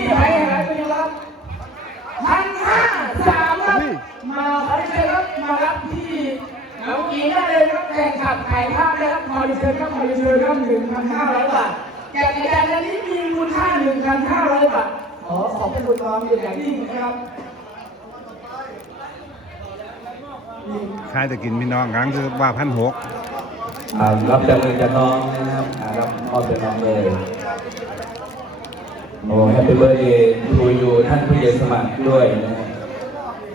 นี่ไหนไหนไปดูครับพันห้าสามครับมาขอเชิญครับมารับที่น้องกีได้เลยครับแข่งขับถ่ายภาพเลยครับขอเชิญครับขอเชิญครับหนึ่งพันห้าร้อยบาทแจกจักรยานอันนี้มีมูลค่าหนึ่งพันห้าร้อยบาทขอขอบพระคุณความเป็นอย่างยิ่งนะครับใครจะกินพี่น้องครั้งคือว่าพันหกอ่ารับจากมือจากน้องนะครับอ่ารับมอบจากน้องเลย โอ้แฮปปี้เบิร์ดเดย์ทูยูท่านผู้ใหญ่สมัครด้วยนะครับ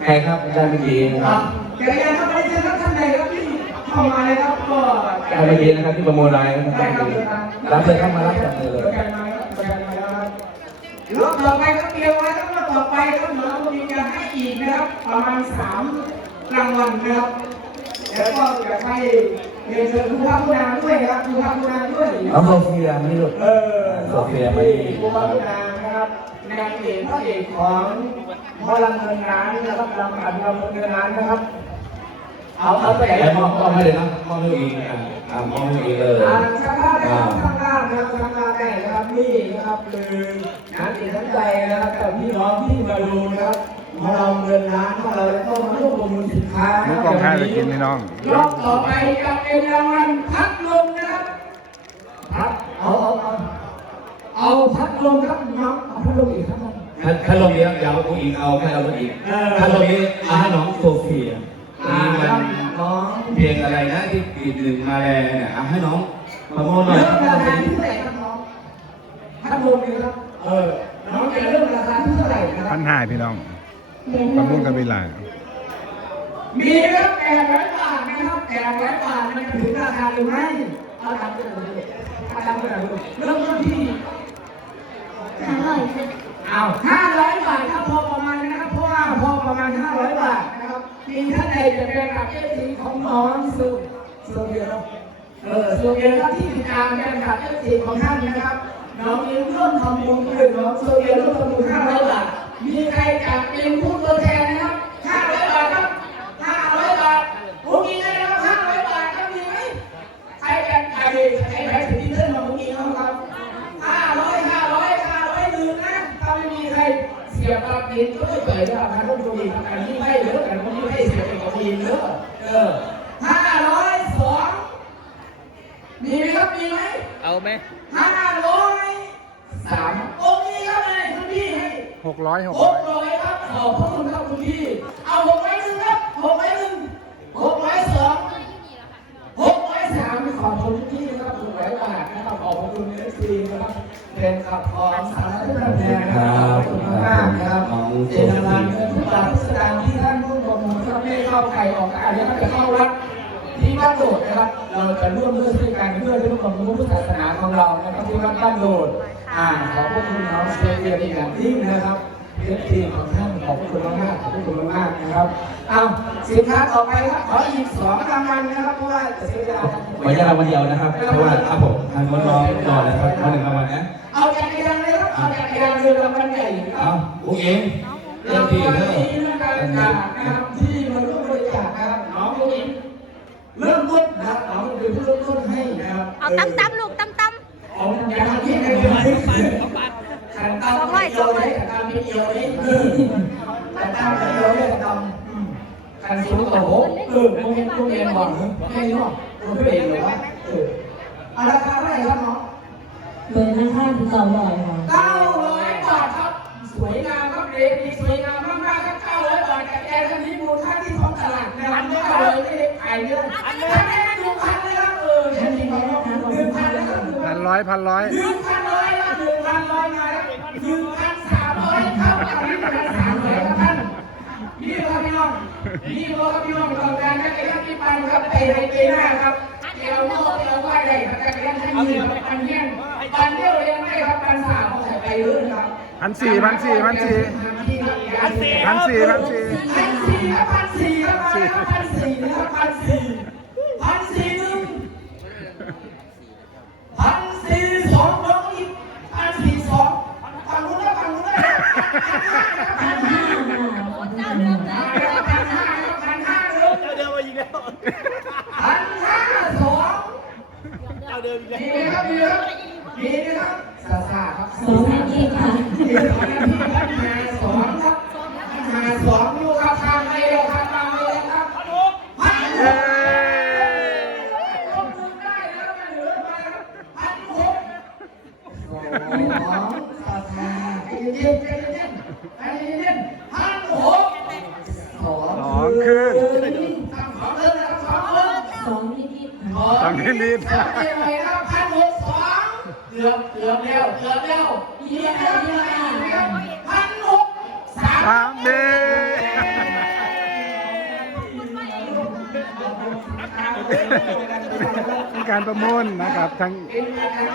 ใครครับอาจารย์เมื่อกี้นะคครัรับบจักรยานครับขอเชิญครับท่านใดครับที่เข้ามาเลยครับก็อาจารย์เมื่อกี้นะครับที่ประมูลรายนะคได้รับครับรับเลยครับมารับจากมือเลยประกันมาครับประกันมาแล้วครับรอบต่อไปก็เตรียมไว้ครับรอบต่อไปครับน้องมีจะให้อีกนะครับ ประมาณสามรางวัลนะครับ แล้วก็จะให้เรียนเชิญผู้ว่าผู้นำด้วยนะครับผู้ว่าผู้นำด้วยน้องโซเฟียไม่หลุดเออโซเฟียไม่ผู้ว่าผู้นำนะครับนางเอกพระเอกของหมอลำเงินล้านนะครับลำอัดลำเงินล้านนะครับเอาเอาไปไหนแล้วมอบมอบให้เลยนะมอบให้อีกอะอ่ามอบให้อีกเลยอ่าข้างล่างนะครับข้างล่างนะครับข้างล่างได้นะครับนี่นะครับคือน้ำจิตน้ำใจนะครับกับพี่น้องที่มาดูนะครับ มาเราเงินล้านของเราแล้วก็มาร่วมประมูลสินค้านึกกองใครจะกินพี่น้องรอบต่อไปจะเป็นรางวัลพัดลมนะครับพัดเอาเอาเอาเอาพัดลมครับน้องเอาพัดลมอีกครับถ้าถ้าลงนี้ยาวกูอีกเอาแค่เราอีกเออถ้าลงนี้เอาให้น้องโซเฟียอ่านี่มันน้องเพลงอะไรนะที่กรีดหนึ่งมาแลเนี่ยเอาให้น้องประมูลหน่อยเริ่มราคาที่เท่าไหร่ครับน้องพัดลมนี่ครับเออน้องจะเริ่มราคาที่เท่าไหร่นะครัพับนห้าพี่น้อง ประมุ่งกันเวลา มีครับแปดร้อยบาทนะครับแปดร้อยบาทมันจะถึงราคาหรือไม่เอาตามกันเลยเอาตามกันเลยเริ่มต้นที่อร่อยค่ะเอาห้าร้อยบาทครับพอประมาณนะครับเพราะว่าพอประมาณห้าร้อยบาทนะครับมีท่านใดจะเป็นกับเอฟซีของน้องสุสุเดียร์เออสุเดียร์ครับที่ติดตามเป็นกับเอฟซีของท่านนะครับน้องเองร่วมทำบุญด้วยน้องสุเดียร์ร่วมทำบุญห้าร้อยบาท กกินก็ไม่เปิดนะครับท่านผู้ชมอีกอันนี้ให้เหลือแต่ผมไม่ให้เสียบเป็นของดีเนอะเออห้าร้อยสองมีไหมครับมีไหมเอาไหมห้าร้อยสามโอ้มีครับเลยคุณพี่ให้หกร้อยหกหร้อกยร้อยครับขอบพระคุณครับคุณพี่เอาหกร้อยหนึ่งครับหกร้อยหนึ่งหกร้อยสองหกร้อยสามขอบคุณพี่นะครับหกร้อยบาทนะครับขอบพระคุณเอฟซีนะครับเป็นขับของสารทุกท่านแทนนะครับ เจตนาเงินทุกบาททุกสตางค์ที่ท่านร่วมประมูลครับไม่เข้าใครออกการนะครับจะเข้าวัดที่วัดโดดนะครับ เราจะร่วมด้วยช่วยกันเพื่อที่ความรู้พุทธศาสนาของเรานะครับที่วัดบ้านโดดอ่าขอบพระคุณน้องเชียร์เรียนอีกอย่างยิ่งนะครับเพื่อทีมของท่านขอบพระคุณมากๆขอบพระคุณมากๆนะครับเอาสินค้าต่อไปครับขออีกสองรางวัลนะครับเพราะว่าจะเสียเวลาขออนุญาตรางวัลเดียวนะครับเพราะว่าครับผมทางน้องๆรอนะครับมาหนึ่งรางวัลนะเอาจักรยานเลยครับเอาจักรยานเรือรางวัลใหญ่คเอารับอุ้งเอง เริ่รามงที่วัลเริ่มนี้นะครับนะครับที่มาร่วมบริจาคนะครับน้องผู้หญิงเริ่มต้นนะครับน้องเป็นผู้เริ่มต้นให้นะครับเอาตำตำลูกตำตเอาอย่างที่ในเรื่องนี้ขันตามไม่เกี่ยวเลยขันตามไม่เกี่ยวเลยขันตามไม่เกี่ยวเลยขันตามขันสูงโอ้โหเออโรงเรียนโรงเรียนบอกแค่นี้หรอโรงเรียนเหรอวะเออเอาราคาเท่าไหร่ครับน้องำเบอร์หน้าข้างคือเก่าลอยค่ะเก้าร้อยบาทครับ สวย สวยงามมากๆครับเก้าร้อยบาทแต่แอร์คันนี้มูลค่าที่ท้องตลาดนะครับเอาเลยไม่ได้ขายเยอะอันนี้หนึ่งพันนะครับเออแค่นี้ครับหนึ่งพันนะครับหนึ่งพันร้อยพันร้อยหนึ่งพันร้อยหนึ่งพันร้อยมาแล้วหนึ่งพันสามร้อยครับหนึ่งพันสามร้อยครับท่านนี่ครับพี่น้องนี่ครับพี่น้องต้องการนักเรียนที่ปันครับไปในปีหน้าครับเดี๋ยวโลกเดี๋ยวว่าได้ครับกเรียนที่มีครับปันเที่ยปันเที่ยวเรียนไม่ครับปันสามเขาใส่ไปเรื่อยครับ พันสี่พันสี่พันสี่พันสี่พันสี่พันสี่ครับพันสี่ครับมาแล้วพันสี่นะครับพันสี่พันสี่หนึ่งพันสี่สองลงอีกพันสี่สองพันนู้นนะพันนู้นนะพันห้าพันห้าพันห้าเดิมเจ้าเดิมมาอีกแล้วพันห้าสองเจ้าเดิมอีกแล้วมีไหมครับมีไหมครับมีไหมครับ ซาซาครับสองพันเองค่ะสองนาทีพัฒนาสองครับพัฒนาสองอยู่ครับทางไปแล้วครับทางไปแล้วครับพัฒเย้นาลงมือได้แล้วนะเหลือมาครับพันหกสองพัฒนาใจเย็นใจเย็นใจเย็นพันหกสองสองขึ้นทำสองขึ้นนะครับสองขึ้นสองนิดนิดสองนิดนิด กือบเกือบแล้วเกือบแล้วเยี่ยมแล้วเยี่ยมแล้วพันหกสามเดมีการประมูลนะครับทั้ง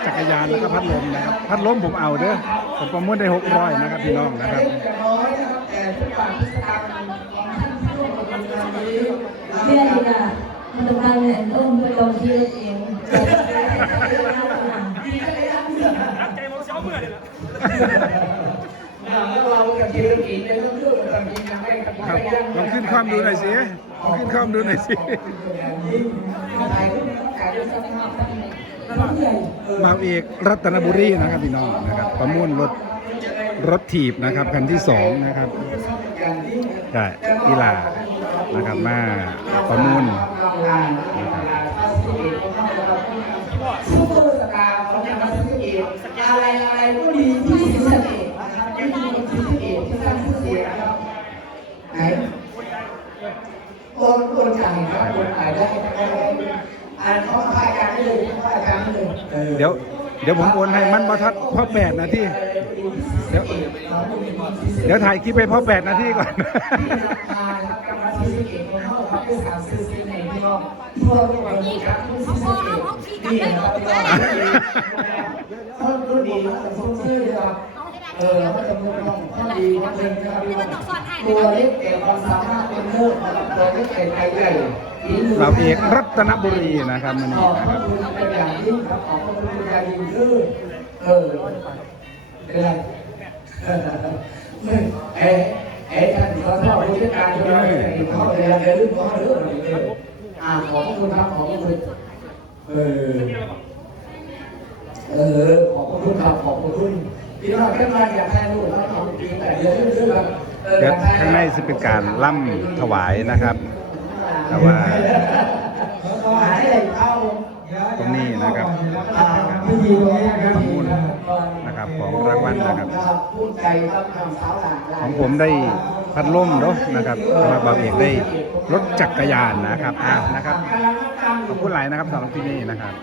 จักรยานแล้วก็พัดลมนะครับพัดลมผมเอาเด้อผมประมูลได้หกร้อยนะครับพี่น้องนะครับจะน้อยนะครับแต่องท่านที่ร่วมกับงานนี้เพื่อนดีละมันต้องการเงินต้มไปลงที่รถเอง เราจะกินกินในเรื่องเรื่องแบบนี้นะให้กับครับลองขึ้นความดูหน่อยสิลองขึ้นความดูหน่อยสิมาเอกรัตนบุรีนะครับพี่น้องนะครับ ประมูลรถรถถีบนะครับคันที่สองนะครับได้อีลานะครับมาประมูลซูเปอร์สตาร์ของจังหวัดศรีสะเกษอะไรอะไรก็ดีที่ศรีสะเกษนะครับที่ดีศรีสะเกษที่ท่านศรีสะเกษนะครับไหนโอนโอน จ่ายครับโอนจ่ายได้อ่านเขาพายการได้เลยพายการได้เลยเดี๋ยวเดี๋ยวผมโอนให้มันประทัดพ่อแปดนาทีเดี๋ยวเดี๋ยวถ่ายคลิปไปพ่อแปดนาทีก่อนที่ราคาครับกำลังซื้อเก่งคนเท่าครับที่สามซื้อซีในที่น้องทั่วโลกเลยครับที่ซื้อเก่งนี่นะครับที่น้องคนรุ่นดีนะแต่คนซื้อครับเออเขาจะมุดลงคนดีคนหนึ่งนะครับพี่น้องตัวเล็กแต่ความสามารถเป็นเลิศนะครับตัวเล็กแต่ใจใหญ่ เราเอกรัตนบุรีนะครับมันนี่อบนะพคระรับคุณเป็นอย่างยิ่งครับขอบคุณเป็นอย่างยิ่งเออเป็นไรเมื่อเอ๊ะเอ๊ะท่านสสผู้จัดการช่วยเขาเรียนเรื่องเขาเรื่องอะไรเนี่ยอ่าขอบคุณครับขอบคุณเออเออขอบคุณครับขอบคุณพี่น้องแค่มาอยากแทนลูกแล้วขอบคุณแต่เดี๋ยวเรื่องแบบเดี๋ยวข้างในจะเป็นการล่ำถวายนะครับ แต่ว่า ตรงนี้นะครับประมูลนะครับของรางวัลนะครับ ของผมได้พัดลมเนาะนะครับสำหรับบาวเอกได้รถจักรยานนะครับอ่านะครับขอบคุณหลายนะครับสำหรับที่นี่นะครับ